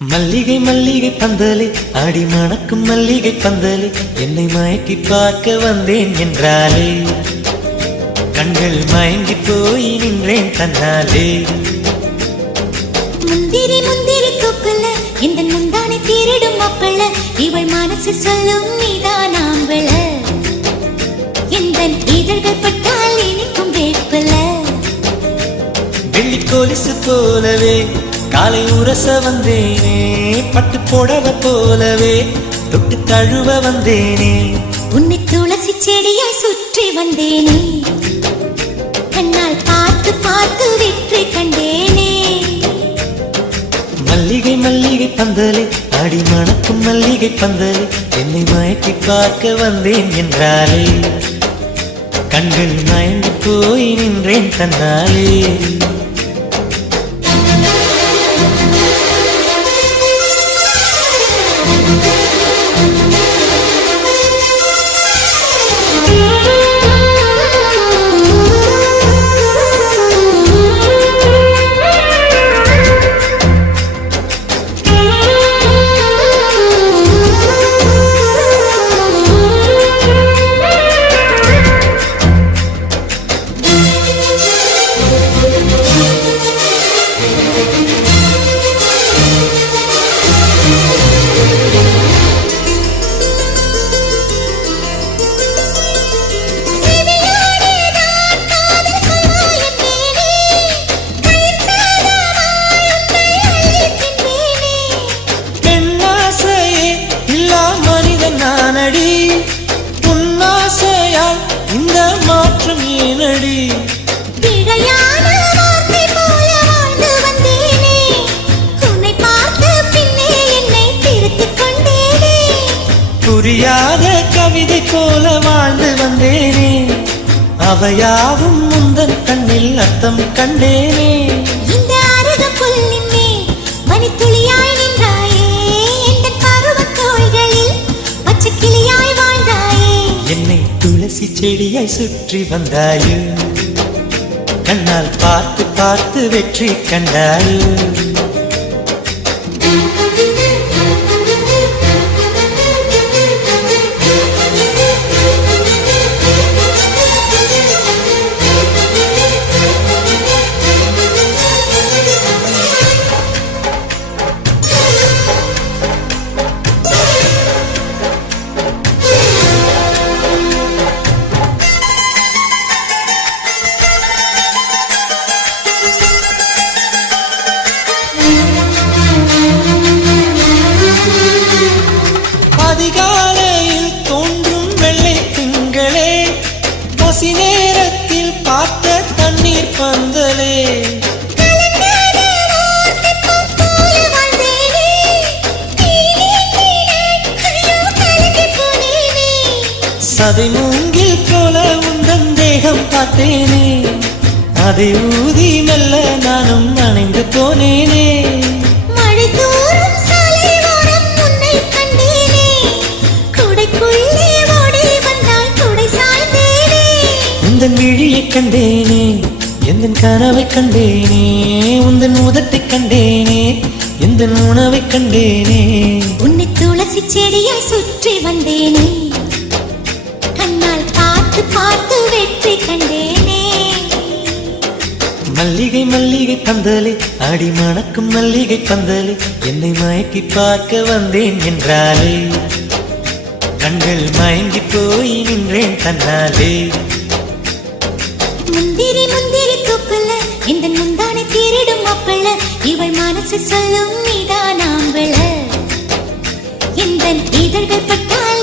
மல்லிகை மல்லிகை பந்தலே ஆடி மணக்கும் மல்லிகை பந்தலே என்னை மயக்கி பார்க்க வந்தேன் என்றாலே கண்கள் மயங்கி போய் நின்றேன் தன்னாலே. முந்திரி முந்திரி கொப்புல இந்த முந்தானை தீரிடும் மப்பள இவள் மனசு சொல்லும் நீதான் ஆம்பள எந்த இதழ்கள் பட்டால் இனிக்கும் வேப்பல. வெள்ளி கொலுசு போலவே காலை உரச வந்தேனே பட்டு புடவ போலவே தொட்டு தழுவ வந்தேனே உன்னை துளசி செடியாய் சுற்றி வந்தேனே கண்ணால் பார்த்து பார்த்து வெற்றி கண்டேனே. மல்லிகை மல்லிகை பந்தலே ஆடி மணக்கும் மல்லிகை பந்தலே என்னை மயக்கி பார்க்க வந்தேன் என்றாலே கண்கள் மயங்கி போய் நின்றேன் தன்னாலே. நானடி உன்னாசையால் இந்த மாற்றம் ஏனடி பிழையான வார்த்தை போல வாழ்ந்து வந்தேனே உன்னை பார்த்த பின்னே என்னை திருத்திக் கொண்டேனே. புரியாத கவிதை போல வாழ்ந்து வந்தேனே அவையாவும் முந்தன் கண்ணில் அர்த்தம் கண்டேனே. இந்த அருக புல்லின் மேல் மணித்துளியாய் நின்றாயே எந்த பருவத் தோள்களில் பச்சை கிளியாய் வாழ்ந்தாயே என்னை துளசி செடியாய் சுற்றி வந்தாயோ கண்ணால் பார்த்து பார்த்து வெற்றி கண்டாயோ. அதிகாலையில் தோன்றும் வெள்ளை திங்களே பசி நேரத்தில் பார்த்த தண்ணீர் பந்தலே சதை மூங்கில் போல உந்தன் தேகம் பார்த்தேனே அதை ஊதி மெல்ல நானும் நனைந்து போனேனே. மழை தூரும் சாலை ஓரம் உன்னை கண்டேனே குடைக்குள்ளே ஓடி வந்தாய் குடை சாய்ந்தேனே. உந்தன் விழியை கண்டேனே எந்தன் கனவை கண்டேனே உந்தன் உதட்டை கண்டேனே எந்தன் உணவை கண்டேனே. உன்னை துளசி செடியாய் சுற்றி வந்தேனே கண்ணால் பார்த்து பார்த்து வெற்றி கண்டேனே. மல்லிகை மல்லிகை பந்தலே ஆடி மணக்கும் மல்லிகை பந்தலே என்னை மயக்கி பார்க்க வந்தேன் என்றாலே கண்கள் மயங்கி போய் நின்றேன் தன்னாலே. முந்திரி முந்திரி கொப்புல இந்த முந்தானை தீரிடும் மப்பள இவள் மனசு சொல்லும் நீதான் ஆம்பள எந்த இதழ்கள் பட்டால்